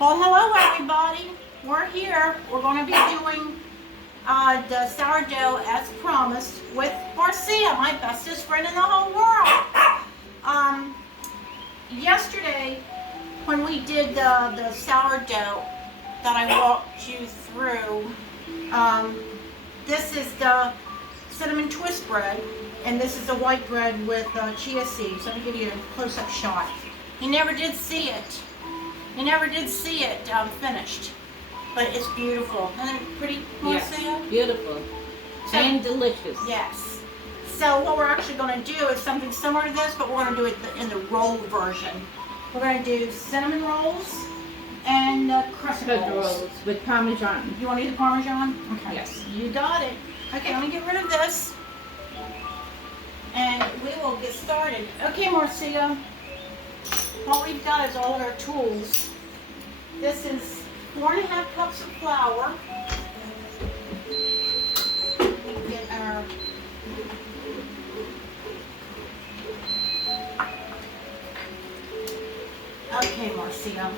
Well, hello everybody. We're here. We're going to be doing the sourdough as promised with Marcia, my bestest friend in the whole world. Yesterday, when we did the sourdough that I walked you through, this is the cinnamon twist bread, and this is the white bread with chia seeds. Let me give you a close-up shot. You never did see it. You never did see it finished, but it's beautiful. Isn't it pretty, Marcia? Yes, beautiful and delicious. Yes. So what we're actually going to do is something similar to this, but we're going to do it in the roll version. We're going to do cinnamon rolls and crescent rolls with Parmesan. You want to do the Parmesan? Okay. Yes. You got it. Okay, let me get rid of this, and we will get started. Okay, Marcia. What we've got is all of our tools. This is 4.5 cups of flour. We get our okay, Marcia.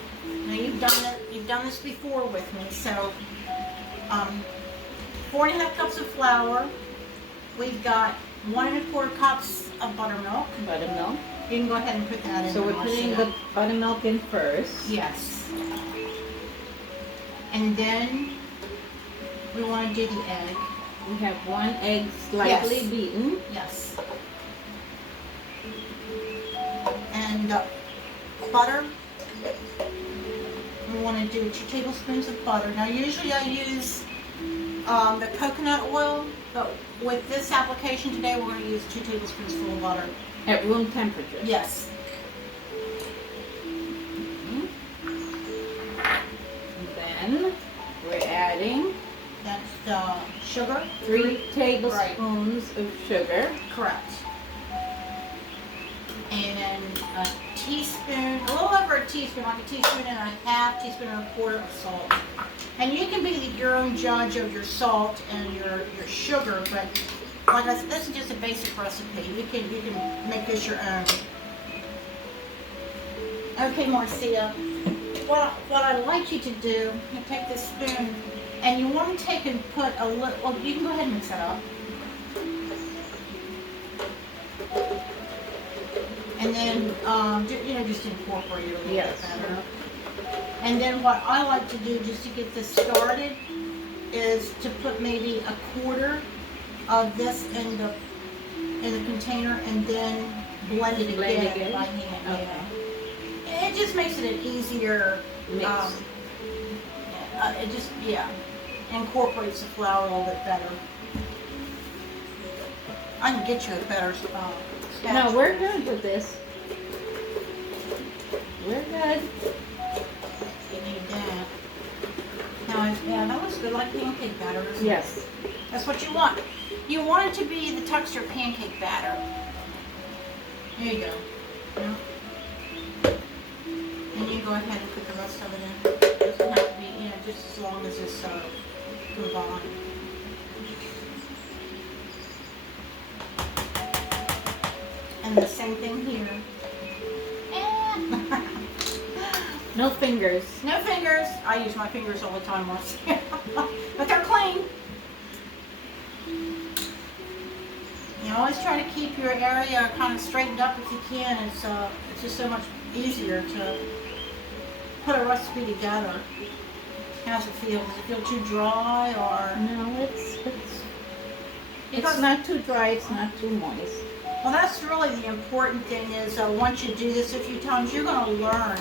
Now you've done this before with me, so 4.5 cups of flour. We've got 1.25 cups of buttermilk. Buttermilk. You can go ahead and put that in. So we're putting the buttermilk in first. Yes. And then we want to do the egg. We have 1 egg slightly beaten. Yes. And butter. We want to do 2 tablespoons of butter. Now usually I use the coconut oil, but with this application today we're going to use 2 tablespoons full of butter. At room temperature. Yes. Then we're adding That's sugar. 3 tablespoons of sugar. Correct. And a teaspoon, a little over a teaspoon, like a teaspoon and a half, teaspoon and a quarter of salt. And you can be your own judge of your salt and your sugar, but like I said, this is just a basic recipe. You can make this your own. Okay, Marcia. What I'd like you to do, you take this spoon, and you want to take and put a little. Well, you can go ahead and mix that up. And then, just incorporate it a little bit better. And then what I like to do, just to get this started, is to put maybe a quarter of this in the container, and then blend it again by hand. Okay. Yeah. It just makes it an easier Mix. It just incorporates the flour a little bit better. I can get you a better spatula. No, we're good with this. We're good. You need that. Now, that looks good, like pancake batter, isn't it? Yes. That's what you want. You want it to be the texture of pancake batter. There you go. Yeah. And you go ahead and put the rest of it in. It doesn't have to be, just as long as it's combined. And the same thing here. No fingers. No fingers. I use my fingers all the time, Marcia. But they're clean. You always try to keep your area kind of straightened up if you can. It's just so much easier to put a recipe together. How's it feel? Does it feel too dry or? No, it's not too dry. It's not too moist. Well, that's really the important thing is once you do this a few times, you're going to learn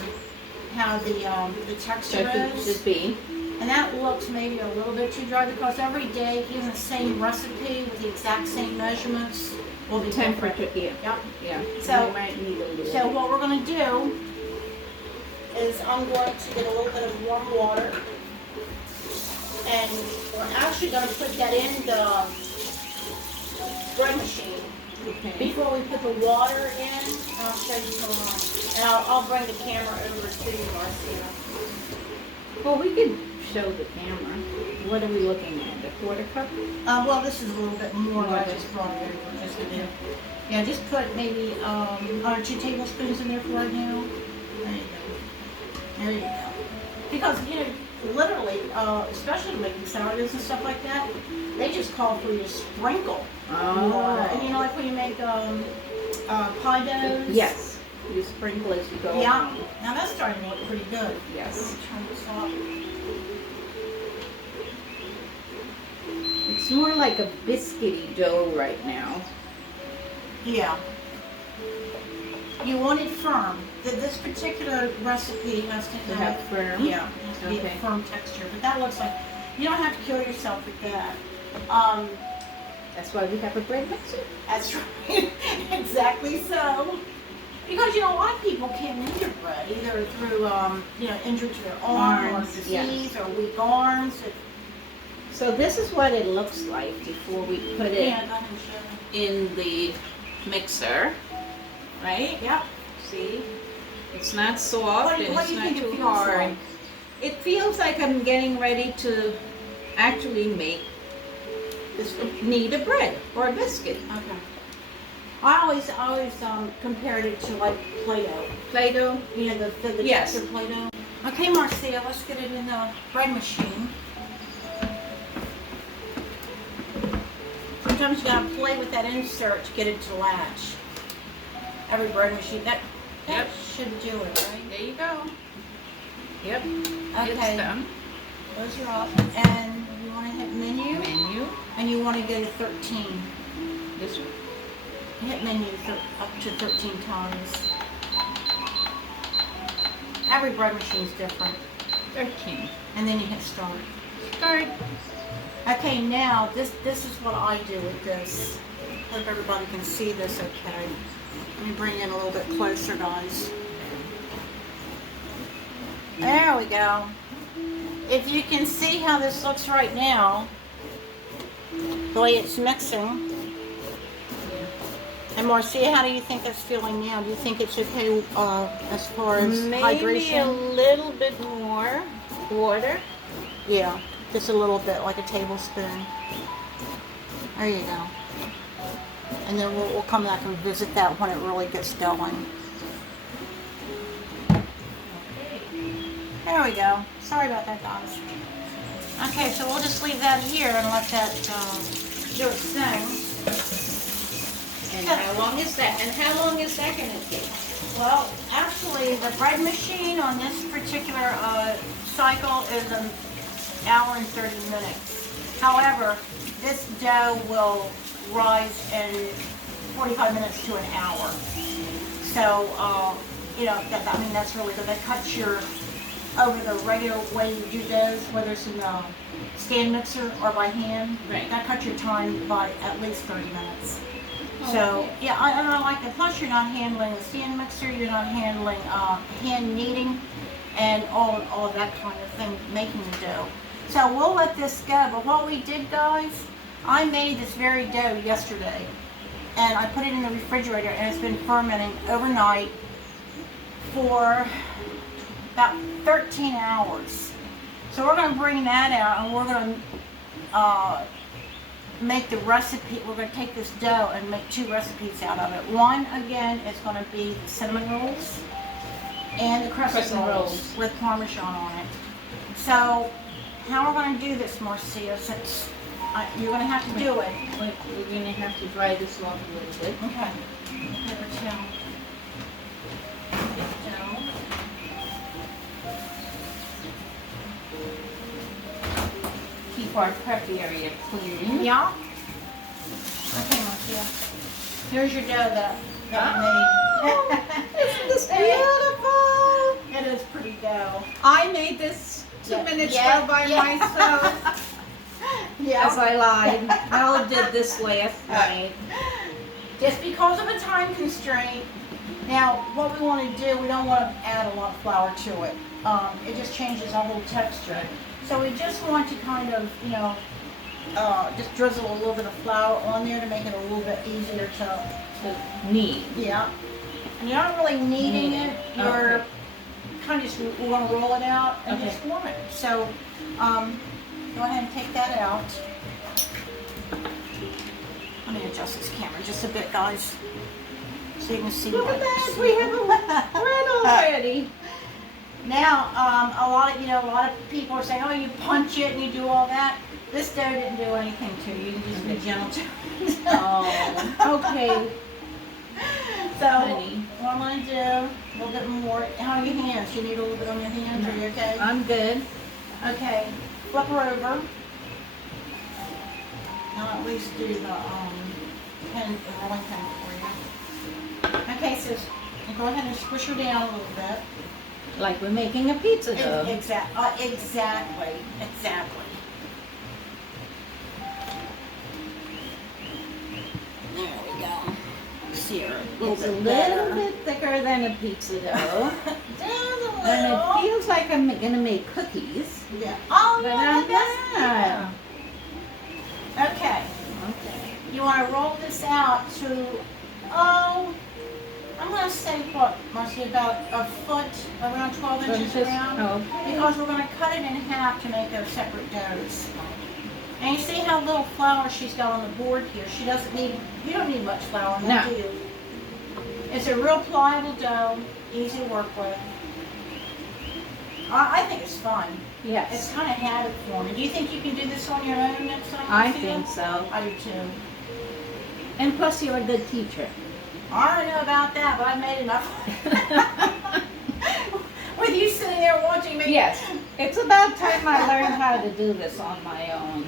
how the texture is. Should be. And that looks maybe a little bit too dry because every day, even the same recipe with the exact same measurements will be Temperature, different. yeah. Yep. Yeah. So- we might need a little. So what we're going to do is I'm going to get a little bit of warm water, and we're actually going to put that in the bread machine. Okay. Before we put the water in, I'll show you and I'll bring the camera over to you, Marcia. Well, we could show the camera. What are we looking at? A quarter cup? Well, this is a little bit more, but I just brought it over just a bit. Yeah, just put maybe 1 or 2 tablespoons in there for right now. There you go. There you go. Because, literally, especially making sourdoughs and stuff like that, they just call for you to sprinkle water. And like when you make pie doughs? Yes. You sprinkle as you go Yeah. along. Now that's starting to look pretty good. Yes. Turn this off. It's more like a biscuity dough right now. Yeah. You want it firm. This particular recipe has to To have firm? Yeah, it has to be a Okay. firm texture. But that looks like, you don't have to kill yourself with that. That's why we have a bread mixer. That's right. Exactly so. Because, a lot of people can't knead their bread, either through, injury to their arm or Arms, yeah. disease or weak arms. So this is what it looks like before we put it Yeah, go ahead and show me. in the mixer, right? Yep. See? It's not soft and What it's do you not think it too feels hard. like? It feels like I'm getting ready to actually make knead a bread or a biscuit. Okay. I always compared it to like Play-Doh. Play-Doh? The Yes. textured Play-Doh. Okay, Marcia, let's get it in the bread machine. Sometimes you gotta play with that insert to get it to latch. Every bread machine, that Yep. should do it, right? There you go. Yep. Okay. It's done. Those are off. And you wanna hit menu, Menu. and you wanna go to 13. This one. Hit menu up to 13 times. Every bread machine's different. 13. And then you hit start. Start. Okay, now this is what I do with this. Hope everybody can see this okay. Let me bring it in a little bit closer, guys. There we go. If you can see how this looks right now, the way it's mixing. And Marcia, how do you think that's feeling now? Do you think it's okay as far as Maybe hydration? a little bit more water. Yeah, just a little bit, like a tablespoon. There you go. And then we'll come back and visit that when it really gets going. There we go. Sorry about that, guys. Okay, so we'll just leave that here and let that do its thing. And how long is that? And how long is that going to take? Well, actually, the bread machine on this particular cycle is an hour and 30 minutes. However, this dough will rise in 45 minutes to an hour. So, that's really good. That cuts your, over the regular way you do doughs, whether it's in a stand mixer or by hand, Right. that cuts your time by at least 30 minutes. Oh, So, okay. yeah, I like it. Plus, you're not handling a stand mixer, you're not handling hand kneading, and all of that kind of thing, making the dough. So we'll let this go. But what we did, guys, I made this very dough yesterday, and I put it in the refrigerator, and it's been fermenting overnight for about 13 hours. So we're going to bring that out, and we're going to make the recipe. We're going to take this dough and make two recipes out of it. One, again, is going to be the cinnamon rolls and the crescent rolls with Parmesan on it. So how we're going to do this, Marcia, since you're going to have to do it. We're going to have to dry this off a little bit. Okay. Paper towel. Dough. Keep our prep area clean. Yeah. Okay, Marcia. Here's your dough that Oh, we made. isn't this beautiful? It is pretty dough. I made this 2 minutes ago by myself. As I lied. Mel did this last night. Just because of a time constraint. Now, what we want to do, we don't want to add a lot of flour to it. It just changes the whole texture. So we just want to kind of, just drizzle a little bit of flour on there to make it a little bit easier to Knead. yeah. And you're not really kneading it. You're Okay. kind of just want to roll it out and Okay. just warm it. So, go ahead and take that out. Let me adjust this camera just a bit, guys, so you can see. Look what at that, it's- we have a bread already. Now, a lot of people are saying, oh, you punch it and you do all that. This dough didn't do anything to you. You can just be gentle to it. Oh, okay. So, Honey. what I'm going to do, a little bit more. How are your hands? You need a little bit on your hands? Are you okay? I'm good. Okay. Flip her over. I'll at least do the rolling pin for you. Okay, so go ahead and squish her down a little bit. Like we're making a pizza dough. Exactly. There we go. Sear a little It's bit a better. little bit thicker than a pizza dough. Just a And little. it feels like I'm gonna make cookies. Yeah. Oh, But yeah, I'm that's not. yeah. Okay. Okay. You want to roll this out to, oh, I'm going to say what, Marcia, about a foot, around 12 inches around. Okay. Because we're going to cut it in half to make those separate doughs. And you see how little flour she's got on the board here. She doesn't need, you don't need much flour, No. do you? It's a real pliable dough, easy to work with. I think it's fun. Yes. It's kind of habit forming. Do you think you can do this on your own next time? I Marcia? think so. I do too. And plus you're a good teacher. I don't know about that, but I've made enough. With you sitting there watching me. Yes. It's about time I learned how to do this on my own.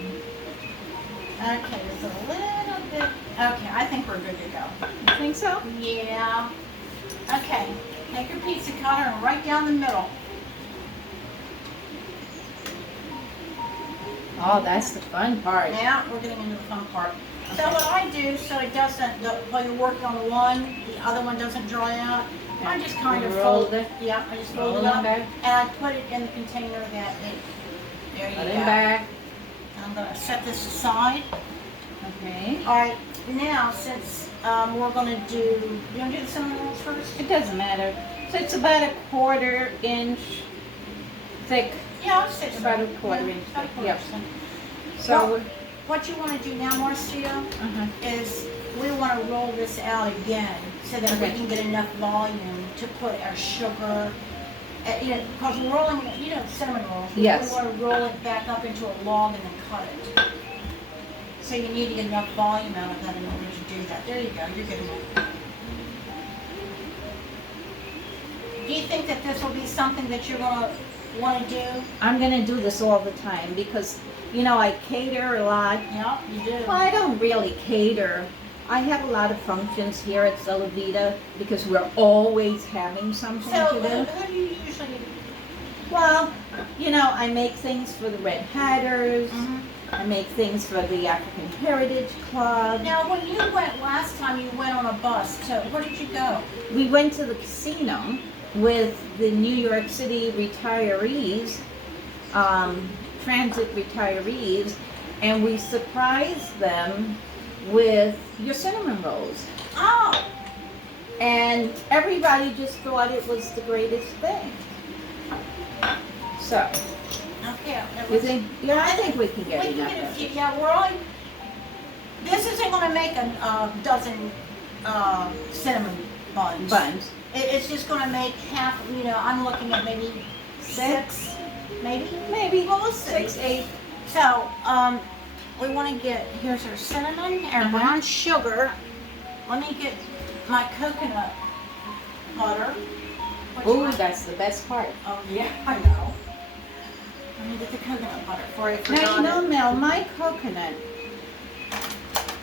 Okay, it's a little bit. Okay, I think we're good to go. You think so? Yeah. Okay, take your pizza cutter and right down the middle. Oh, that's the fun part. Now we're getting into the fun part. So what I do, so it doesn't, while you're working on the one, the other one doesn't dry out, I just kind of Roll fold it. Yeah, I just fold Roll it it up back. and I put it in the container that it, there you Put go. it back. And I'm gonna set this aside. Okay. All right, now since we're gonna do, you wanna do the cinnamon rolls first? It doesn't matter. So it's about a 1/4 inch thick. Yeah, I'll say so. About a 1/4 inch about a thick, 1/4 yep. inch. So, Well, what you wanna do now, Marcia, uh-huh. is we wanna roll this out again so that we Okay. can get enough volume to put our sugar, because we're rolling, cinnamon rolls. Yes. We wanna roll it back up into a log and then cut it. So you need to get enough volume out of that in order to do that. There you go, you're getting it. Do you think that this will be something that you're gonna wanna do? I'm gonna do this all the time because, I cater a lot. Yeah, you do. Well, I don't really cater. I have a lot of functions here at Stella Vita because we're always having something So, to do. who do you usually? Well, I make things for the Red Hatters. Mhm. I make things for the African Heritage Club. Now, when you went last time, you went on a bus. So, where did you go? We went to the casino with the New York City retirees, transit retirees, and we surprised them with your cinnamon rolls. Oh, And everybody just thought it was the greatest thing. So, okay. you think? Yeah, I think we can We get can enough get a of few. it. Yeah, we're only. This isn't going to make a dozen cinnamon buns. Buns. It's just going to make half. I'm looking at maybe six, maybe. Maybe. Well, let's see. 6, 8. So, we want to get, here's our cinnamon, our brown sugar. Let me get my coconut butter. What you Ooh, want? that's the best part. Oh, yeah, I know. Let me get the coconut butter for you. Now, Mel, my coconut,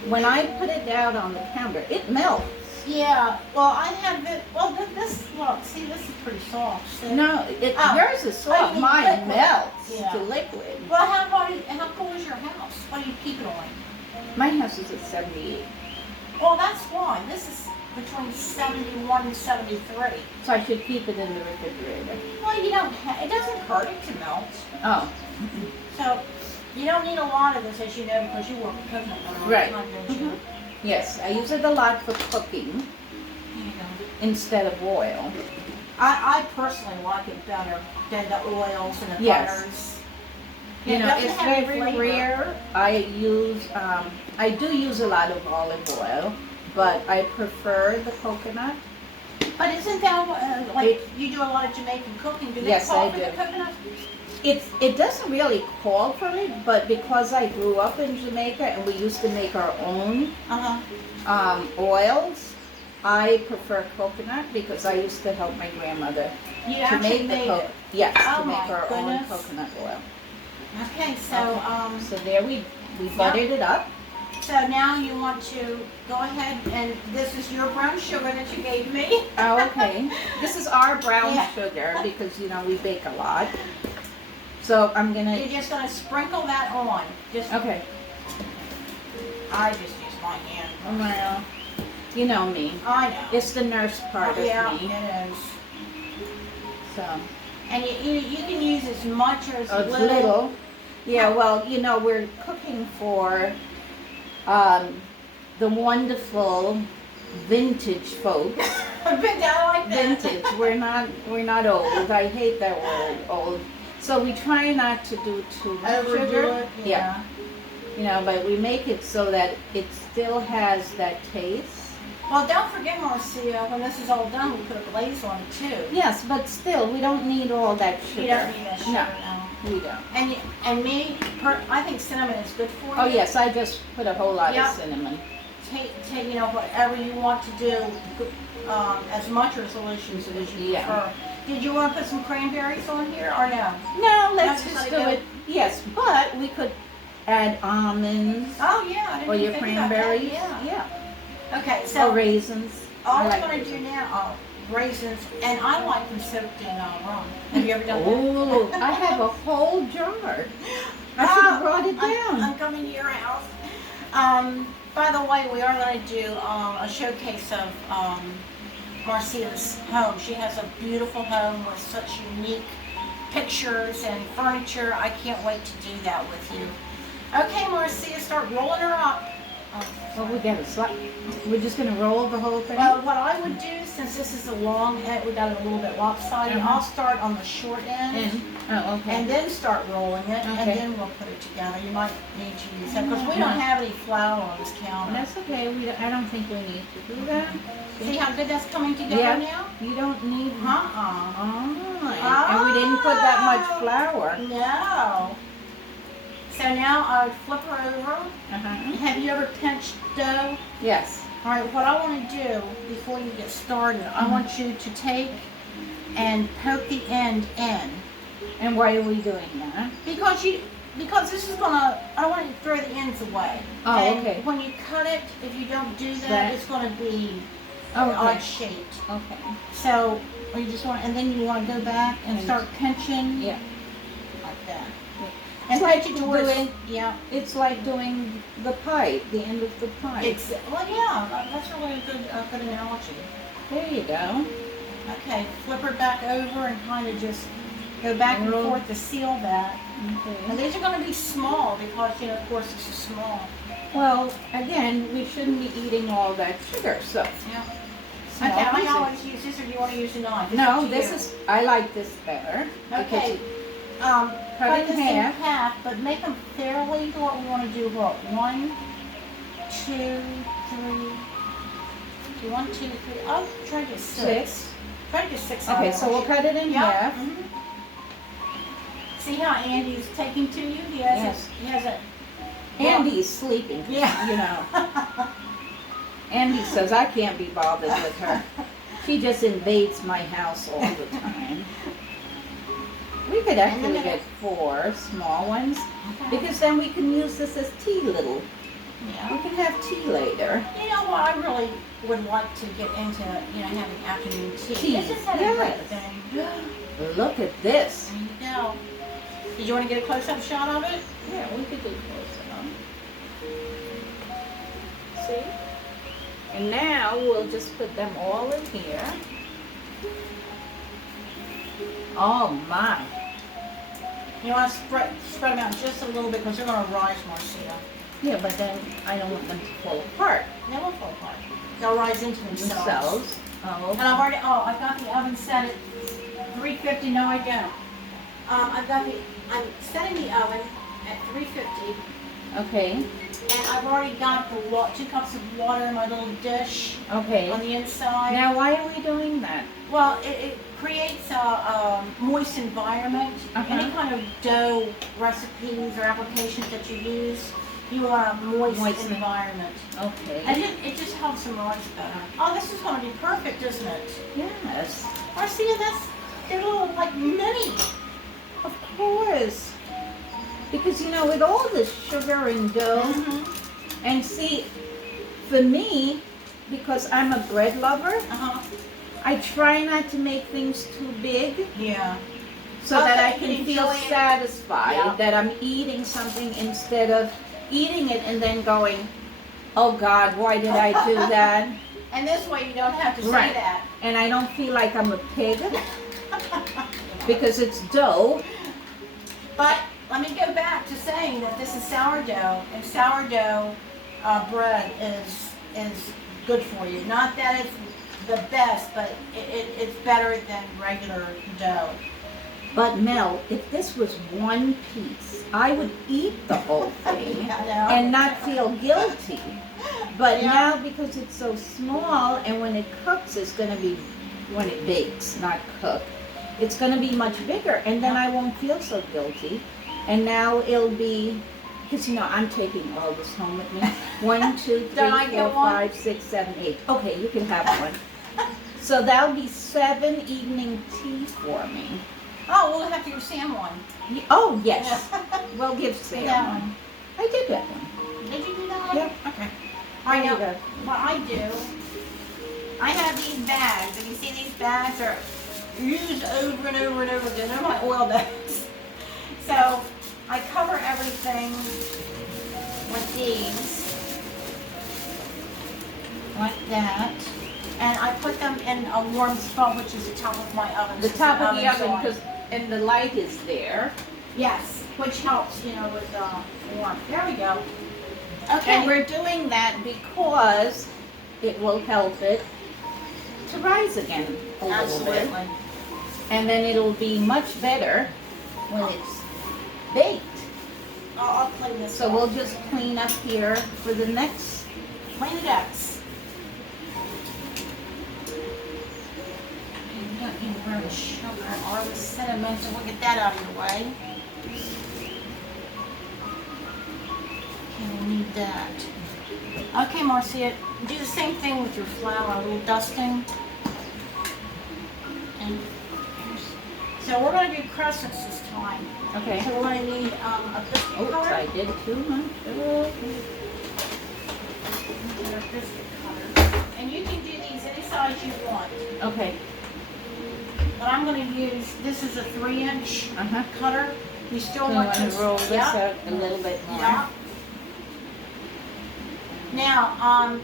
when I put it down on the counter, it melts. Yeah, well, I have it, look, see, this is pretty soft. See? No, Oh, yours is I soft. mean Mine liquid. melts Yeah. to liquid. Well, how cool is your house? What do you keep it on? My house is at 78. Well, that's why. This is between 71 and 73. So I should keep it in the refrigerator. Well, it doesn't hurt it to melt. Oh, So, you don't need a lot of this, as you know, because you work with coconut butter all the Right. time, don't you? yes. I use it a lot for cooking Here you go. instead of oil. I personally like it better than the oils and the Yes. butters. You It know, doesn't it's have any very flavor. rare. I do use a lot of olive oil, but I prefer the coconut. But isn't that like you do a lot of Jamaican cooking? Do they Yes, call I for the do. coconut? It doesn't really call for it, but because I grew up in Jamaica and we used to make our own oils, I prefer coconut because I used to help my grandmother You to actually make made it. Yes, Oh to make my our own goodness. coconut oil. Okay, so So there we buttered it up. So now you want to go ahead and this is your brown sugar that you gave me. Oh, okay. This is our brown Yeah. sugar because we bake a lot. So I'm gonna. You're just gonna sprinkle that on. Just Okay. I just use my hand. Well, you know me. I know. It's the nurse part of yeah, me. it is. So. And you can use as much or as A little. little. Yeah. Well, we're cooking for the wonderful vintage folks. I like that. Vintage. We're not old. I hate that word, old. So we try not to do too much Overdo sugar. it, yeah. But we make it so that it still has that taste. Well, don't forget, Marcia, when this is all done, we put a glaze on it too. Yes, but still, we don't need all that sugar. You don't need that sugar, no. We don't. And I think cinnamon is good for you. Oh yes, I just put a whole lot Yep. of cinnamon. Take whatever you want to do, as much resolutions as you Yeah. prefer. Did you want to put some cranberries on here or no? No, let's just just let do it it. Yes, but we could add almonds Oh yeah, I didn't or even your think about that. cranberries. Yeah. Okay, Or so raisins. all I we're like going to do raisins. now are raisins, and I like them soaked in rum. Have you ever done that? Oh, I have a whole jar. I should have brought it down. I'm coming to your house. By the way, we are going to do a showcase of Marcia's home. She has a beautiful home with such unique pictures and furniture. I can't wait to do that with you. Okay, Marcia, start rolling her up. Well, we got we're just gonna roll the whole thing. Well, what I would do, since this is a long end, we got it a little bit lopsided, I'll start on the short end. Oh, okay. And then start rolling it, and Okay. then we'll put it together. You might need to use that, because we don't have any flour on this counter. That's okay. I don't think we need to do that. See how good that's coming together Yeah. now? You don't need. Uh-uh. And we didn't put that much flour. No. So now I would flip her over. Uh-huh. Have you ever pinched dough? Yes. All right, what I want to do before you get started, I want you to take and poke the end in. And why are we doing that? Because this is gonna, I don't want you to throw the ends away. Oh, And okay. when you cut it, if you don't do that, That- it's gonna be Oh, odd okay. shaped. Okay. So, you just want, and then you want to go back and start pinching Yeah. like that. It's And like pinch it towards, doing. yeah. It's like doing the pipe, the end of the pipe. Well, yeah, that's really a good analogy. There you go. Okay, flip her back over and kind of just go back and Roll. forth to seal that. Okay. And these are going to be small because, of course, this is small. Well, again, we shouldn't be eating all that sugar, so. Yeah. Small Okay, I pieces. always use this, or do you want to use a knife? No, I like this better. Okay. Cut Cut it this in half. in half, but make them fairly to what we want to do. What? 1, 2, 3. Do you 1, 2, 3? I'll try to 6. Try to get 6 out Okay, of so it. we'll cut it in Yep. half. Mhm. See how Andy's taking to you? He has Yes. He has a. Andy's sleeping. Yeah. Andy says I can't be bothered with her. She just invades my house all the time. We could actually get 4 small ones because then we can use this as tea little. Yeah. We can have tea later. You know what? I really would like to get into, having afternoon tea. Teas, Isn't that a great yes. thing? Look at this. There you go. Did you want to get a close-up shot of it? Yeah, we could do close enough. See? And now we'll just put them all in here. Oh my. You want to spread them out just a little bit because they're going to rise, Marcia. Yeah, but then I don't want them to fall apart They won't fall apart. They'll rise into themselves. Oh, And I've got the oven set at 350. No, I don't. I'm setting the oven at 350 Okay. And I've already got the 2 cups of water in my little dish Okay. on the inside. Now, why are we doing that? Well, it creates a moist environment. Any kind of dough recipes or applications that you use, you want a moist environment. Okay. And it just helps them rise better. Oh, this is going to be perfect, isn't it? Yes. Marcia, they're little like mini. Of course. Because you know, with all this sugar and dough, and see, for me, because I'm a bread lover, I try not to make things too big. Yeah. So that I can feel satisfied that I'm eating something instead of eating it and then going, oh God, why did I do that? And this way you don't have to say that. And I don't feel like I'm a pig because it's dough. But let me go back to saying that this is sourdough, and sourdough bread is good for you. Not that it's the best, but it's better than regular dough. But Mel, if this was one piece, I would eat the whole thing and not feel guilty. But now because it's so small, and when it cooks, it's going to be, when it bakes, not cook, it's going to be much bigger, and then I won't feel so guilty. And now it'll be, because you know, I'm taking all this home with me. 1, 2, 3, 4, 5, 6, 7, 8. Okay, you can have one. So that'll be 7 evening tea for me. Oh, we'll have to give Sam one. Oh, yes. We'll give Sam one. I did that one. Did you do that one? Yep. Okay. There you know go. what I do. I have these bags, and you see these bags are used over and over and over again. They're my oil bags. So I cover everything with these, like that. And I put them in a warm spot, which is the top of my oven. The top of the oven, because and the light is there. Yes, which helps, you know, with warmth. There we go. Okay. And we're doing that because it will help it to rise again a little bit. And then it'll be much better when it's baked. I'll clean this. So we'll just clean up here for the next. Clean it up. You don't need to burn the sugar or the cinnamon, so we'll get that out of your way. Okay, we need that. Okay, Marcia, do the same thing with your flour, a little dusting. And so we're going to do crescents this time. Okay. So we're going to need a biscuit Oops, cutter. I did too much. And a biscuit cutter. And you can do these any size you want. Okay. But I'm going to use, this is a 3-inch cutter. You still So want to roll this up a little bit more. Yeah. Now,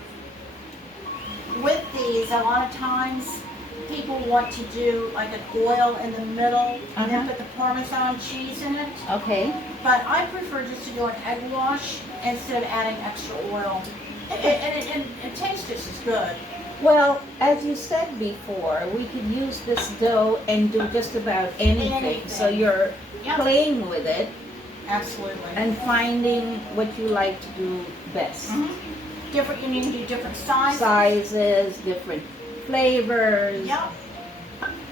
with these, a lot of times people want to do like an oil in the middle and then put the Parmesan cheese in it. Okay. But I prefer just to do an egg wash instead of adding extra oil. And it tastes just as good. Well, as you said before, we could use this dough and do just about anything. So you're playing with it. Absolutely. And finding what you like to do best. Different, you can do different sizes. Sizes, different flavors. Yep.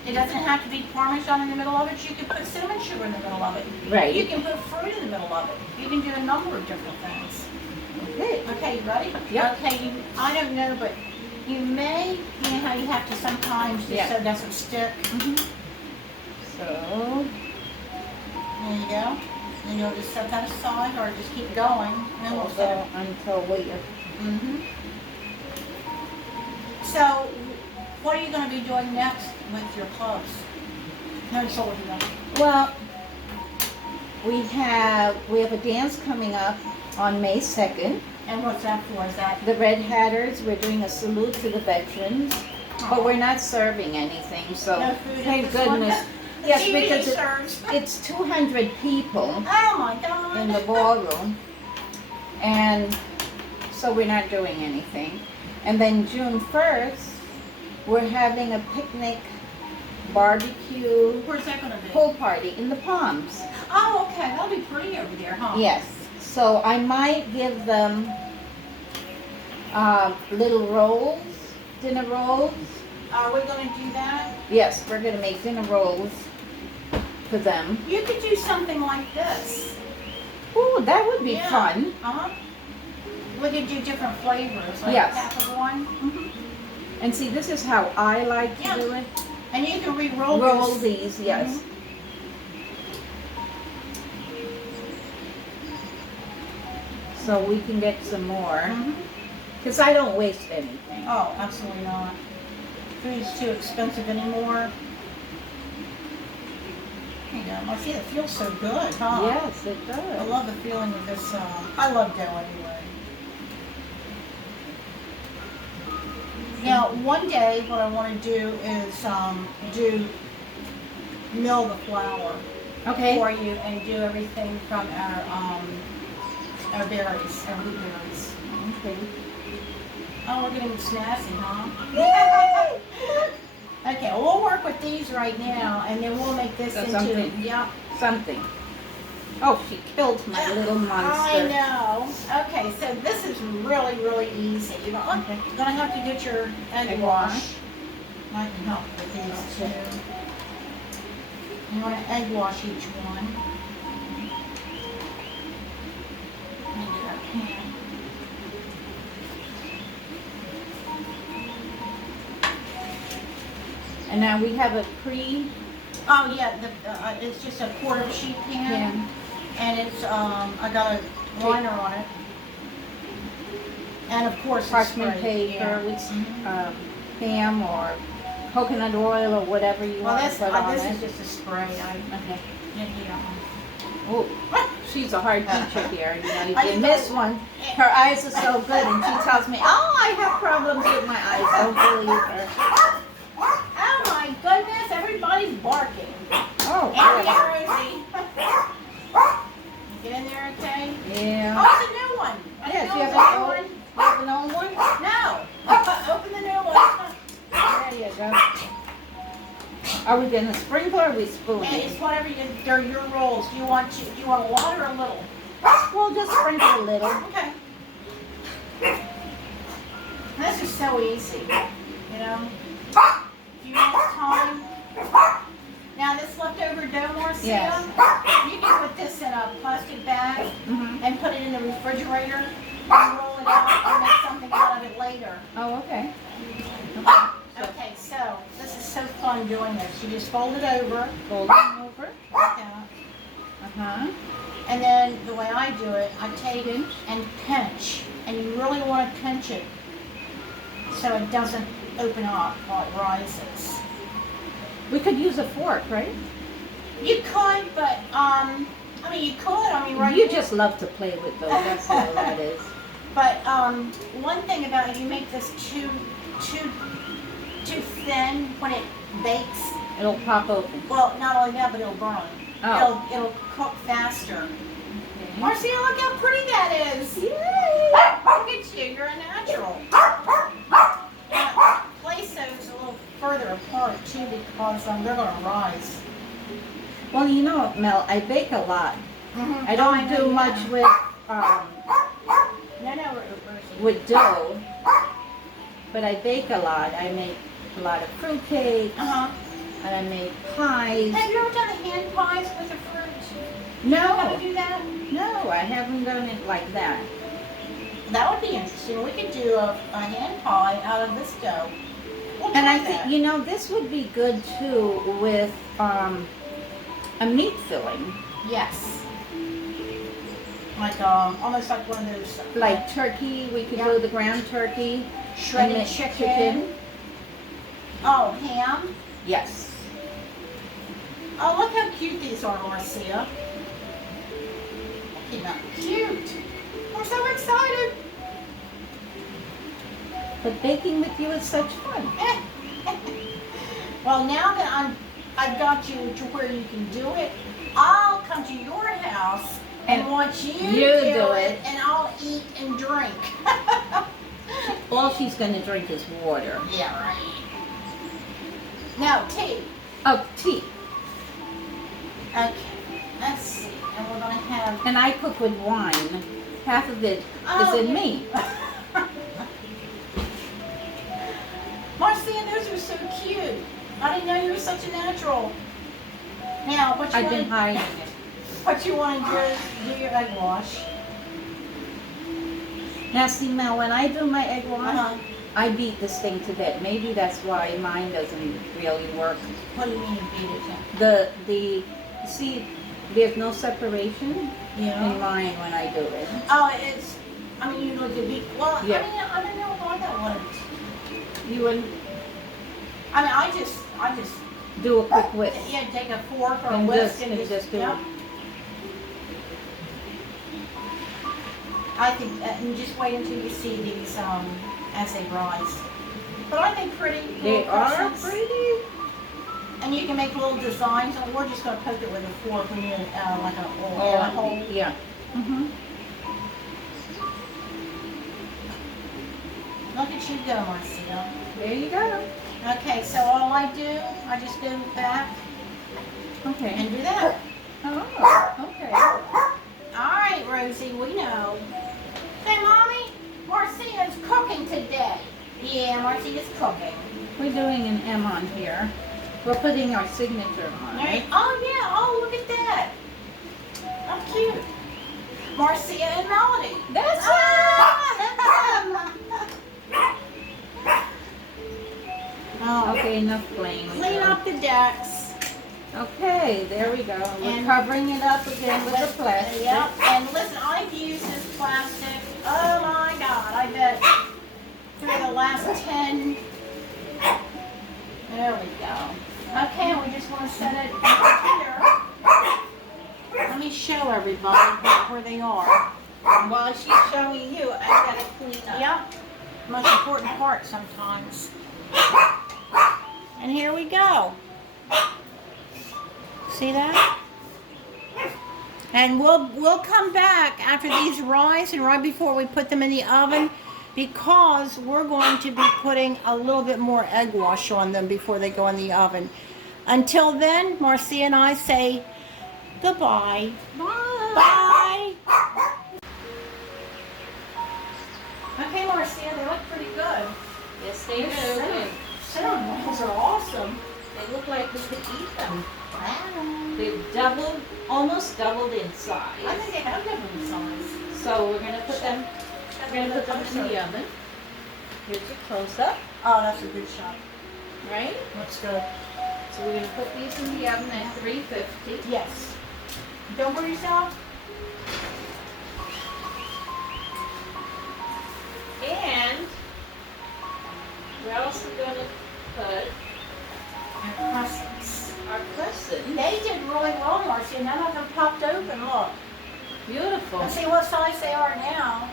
It doesn't have to be Parmesan in the middle of it. You can put cinnamon sugar in the middle of it. Right. You can put fruit in the middle of it. You can do a number of different things. Okay. Okay, you ready? Yep. Okay, I don't know, but you may, you know how you have to sometimes just so it doesn't stick. So, there you go. And you'll just set that aside or just keep going. And then we'll go until we're. So, what are you going to be doing next with your clothes? No, so what are you going to do? Well, we have a dance coming up on May 2nd. And what's that for? Is that the Red Hatters? We're doing a salute to the veterans, but we're not serving anything. So no food thank in this goodness. One? Yes, because it's 200 people oh my God. in the ballroom, and so we're not doing anything. And then June 1st, we're having a picnic, barbecue, Where's that going to be? pool party in the Palms. Oh, okay. That'll be pretty over there, huh? Yes. So I might give them little rolls, dinner rolls. Are we gonna do that? Yes, we're gonna make dinner rolls for them. You could do something like this. Ooh, that would be Yeah. fun. Uh-huh. We could do different flavors, like Yes. half of one. And see, this is how I like to Yeah. do it. And you can re-roll Roll this. these, yes. So we can get some more. Because I don't waste anything. Oh, absolutely not. Food is too expensive anymore. You know, Marcia, it feels so good, huh? Yes, it I does. love the feeling of this. I love dough anyway. Now, one day, what I want to do is mill the flour Okay. for you and do everything from our berries, our blueberries. Okay. Oh, we're getting snazzy, huh? Okay, well, we'll work with these right now, and then we'll make this So into something. yeah. Something. Oh, she killed my little I monster. know. Okay, so this is really, really easy. You're gonna have to get your egg wash. I can help with these too. You want to egg wash each one. Let me get our pan. And now we have a Oh yeah, it's just a quarter sheet pan, pan. and it's I got a liner on it, and of course it's Parchment sprayed, paper yeah. with Mhm. ham or coconut oil or whatever you Well, want this to put on this it. is just a spray. I Okay. didn't need one. Oh, she's a hard teacher here. You know, I you know. miss one. Her eyes are so good, and she tells me, "Oh, I have problems with my eyes." Don't believe her. Oh my goodness! Everybody's barking. Oh, Andy good. and Rosie. Get in there, okay? Yeah. Oh, it's a new one. I Yeah, didn't do know you it have was a an new old, one. you have an old one? No. Open the new one. There you go. Are we gonna sprinkle or are we And spooning? it's whatever they're your rolls. Do you want a lot or a little? We'll just sprinkle a little. Okay. This is so easy, you know. A few minutes time. Now this leftover dough, Marcia, Yes. you can put this in a plastic bag Mm-hmm. and put it in the refrigerator and roll it out and make something out of it later. Oh, okay. Okay, so this is so fun doing this. You just fold it over, Fold them over. like that, Uh-huh. and then the way I do it, I take it and pinch, and you really want to pinch it so it doesn't open up while it rises. We could use a fork, right? You could, but I mean you could. I mean right You here. just love to play with those. That's all that is. But one thing about it, you make this too thin when it bakes. It'll pop open. Well, not only that, but it'll burn. Oh. It'll cook faster. Okay. Marcia, look how pretty that is. Yay! Look at you, you're a natural. Now, place those a little further apart too because they're going to rise. Well, you know, Mel, I bake a lot. Mm-hmm. I don't do much with with dough, but I bake a lot. I make a lot of fruit cakes, Uh-huh. and I make pies. Have you ever done the hand pies with the fruit? How No, to do that? no, I haven't done it like that. That would be interesting. We could do a hand pie out of this dough. We'll And try I that. think, you know, this would be good too with a meat filling, Yes. Like almost like one of those like turkey. We could Yeah. do the ground turkey, shredded and the chicken. Oh, ham. Yes. Oh, look how cute these are, Marcia. Look at cute. I'm so excited. But baking with you is such fun. Well, now that I've got you to where you can do it, I'll come to your house and watch you do it, and I'll eat and drink. All she's going to drink is water. Yeah, right. No, tea. Oh, tea. Okay, let's see. And we're going to have. And I cook with wine. Half of it is in me. Marcia, those are so cute. I didn't know you were such a natural. Now, what you I've want been hiding it. what you want to do is do your egg wash. Now see, Mel, when I do my egg wash, Uh-huh. I beat this thing to death. Maybe that's why mine doesn't really work. What do you mean you beat it The see, there's no separation to? in mine when I do it. Oh, it's. I mean, you look at beat. Well, Yeah. I don't know why that wouldn't. You would I mean, I just. do a quick whisk. Yeah, take a fork or a And whisk just do Yep. it. I think, and just wait until you see these as they rise. But aren't they pretty? They little are crescents? pretty. And you can make little designs, and we're just going to poke it with a fork and then like a little air hole. Yeah. Mhm. Look at you go, Marcia. There you go. Okay, so all I do, I just go back Okay. and do that. Oh, okay. All right, Rosie, we know. Hey, Mommy, Marcia's cooking today. Yeah, Marcia's cooking. We're doing an M on here. We're putting our signature on All right. it. Oh, yeah. Oh, look at that. How cute. Marcia and Melody. That's Oh, Okay, enough playing. with clean them. up the decks. Okay, there we go. We're And- covering it up again with the plastic. Yep. And listen, I've used this plastic. Oh my God, I bet for the last 10. There we go. Okay, we just want to set it over here. Let me show everybody where they are. While she's showing you, I gotta clean up. Yep. Most important part sometimes. And here we go. See that? And we'll come back after these rise and right before we put them in the oven because we're going to be putting a little bit more egg wash on them before they go in the oven. Until then, Marcia and I say goodbye. Bye. Okay, Marcia, they look pretty good. Yes, they do. Cinnamon rolls are awesome. They look like we could eat them. Wow. They've almost doubled in size. I think they have different size. So we're gonna put them in the oven. Here's your close up, Oh, that's a good shot. right? Looks good. So we're gonna put these in the oven at 350. Yes. Don't burn yourself. And we're also gonna put And crescents. our crescent. They did really well, Marcia. None of them popped open. Look. Beautiful. Let's see what size they are now.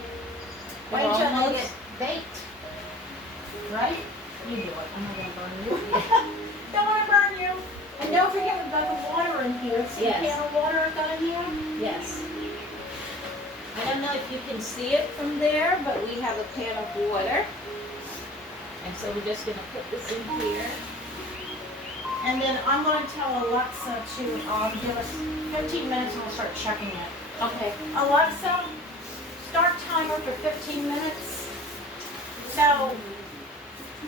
Wait They're till they almost- get baked. Right? You do it. I'm not gonna burn you. Don't want to burn you. And don't forget we've got the water in here. See Yes. the can of water I've got in here? Yes. I don't know if you can see it from there, but we have a pan of water. And so we're just gonna put this in here. And then I'm going to tell Alexa to give us 15 minutes and we'll start checking it. Okay. Alexa, start timer for 15 minutes. So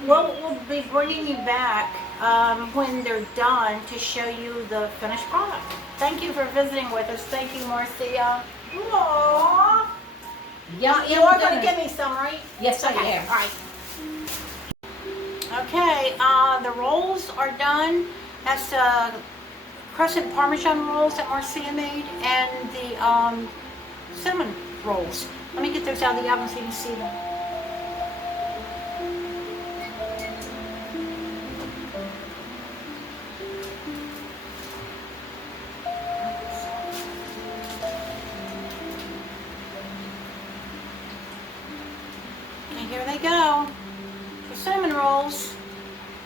we'll be bringing you back when they're done to show you the finished product. Thank you for visiting with us. Thank you, Marcia. Aww. Yeah, You are going to give me some, right? Yes, I Okay, am. all right. Okay, the rolls are done. That's the crescent Parmesan rolls that Marcia made and the cinnamon rolls. Let me get those out of the oven so you can see them. And here they go. The cinnamon rolls.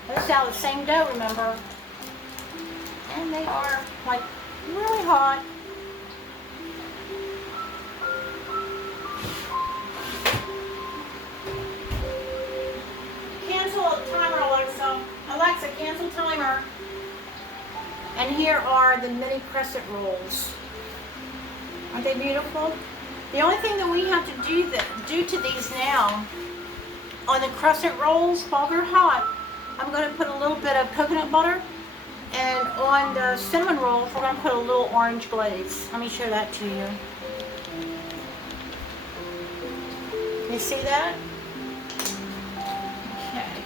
Those out of the same dough, remember? And they are like really hot. Cancel timer, Alexa. Alexa, cancel timer. And here are the mini crescent rolls. Aren't they beautiful? The only thing that we have to do to these now, on the crescent rolls, while they're hot, I'm going to put a little bit of coconut butter. And on the cinnamon rolls, we're going to put a little orange glaze. Let me show that to you. You see that? Okay.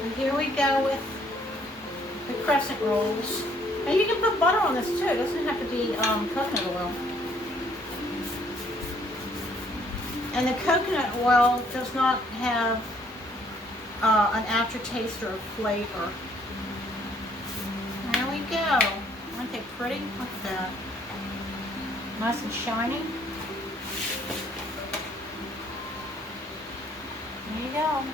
So here we go with the crescent rolls. And you can put butter on this too. It doesn't have to be coconut oil. And the coconut oil does not have an aftertaste or a flavor. There we go. Aren't they pretty? Look at that. Nice and shiny. There you go.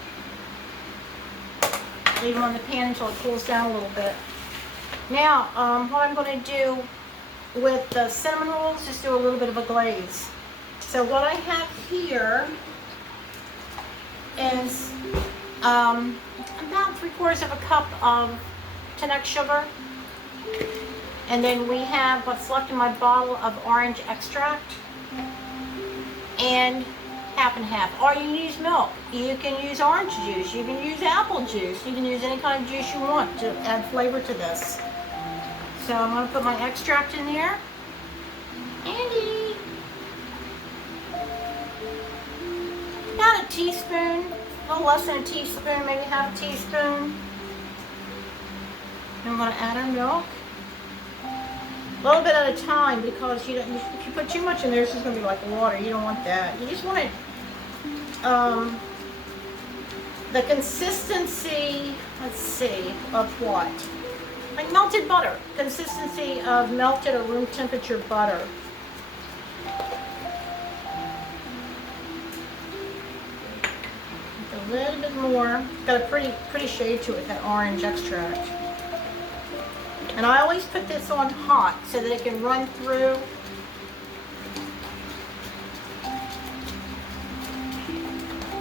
Leave them on the pan until it cools down a little bit. Now, what I'm going to do with the cinnamon rolls is do a little bit of a glaze. So what I have here is about 3/4 of a cup of Tenex sugar. And then we have what's left in my bottle of orange extract. And half and half. Or you can use milk. You can use orange juice. You can use apple juice. You can use any kind of juice you want to add flavor to this. So I'm going to put my extract in there. Andy! About a teaspoon. A little less than a teaspoon. Maybe half a teaspoon. And I'm going to add our milk. A little bit at a time, because if you put too much in there, it's just going to be like water. You don't want that. You just want it, the consistency, let's see, of what? Like melted butter. Consistency of melted or room temperature butter. A little bit more. It's got a pretty shade to it, that orange extract. And I always put this on hot so that it can run through.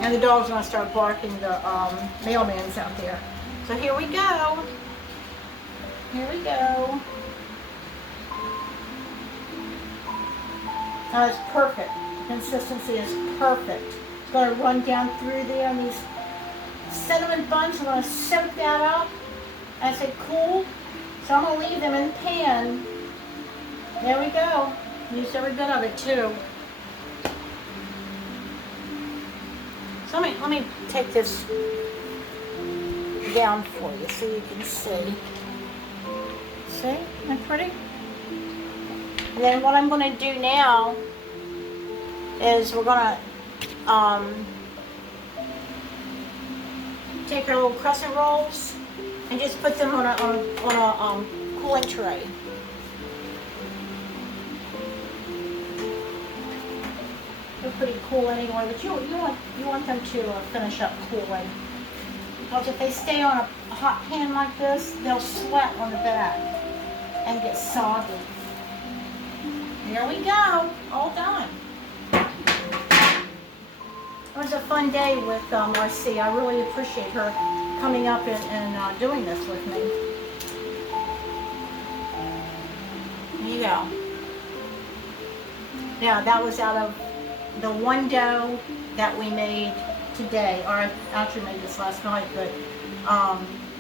And the dog's gonna start barking, the mailman's out there. So here we go. Here we go. Now it's perfect. The consistency is perfect. It's gonna run down through there, and these cinnamon buns, I'm gonna soak that up as they cool. So I'm going to leave them in the pan. There we go. Use every bit of it too. So let me take this down for you so you can see. See? Isn't that pretty? And then what I'm going to do now is we're going to take our little crescent rolls and just put them on a cooling tray. They're pretty cool anyway, but you want them to finish up cooling, because if they stay on a hot pan like this, they'll sweat on the back and get soggy. There we go, all done. It was a fun day with Marcia. I really appreciate her coming up and doing this with me. There you go. Now that was out of the one dough that we made today, or I actually made this last night, but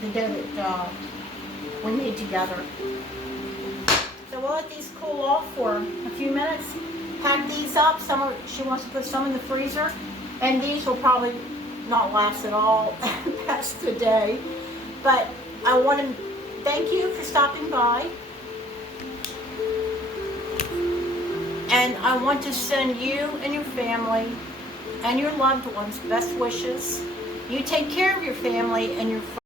the dough that we made together. So we'll let these cool off for a few minutes. Pack these up. She wants to put some in the freezer, and these will probably not last at all past the day. But I want to thank you for stopping by, and I want to send you and your family and your loved ones best wishes. You take care of your family and your friends.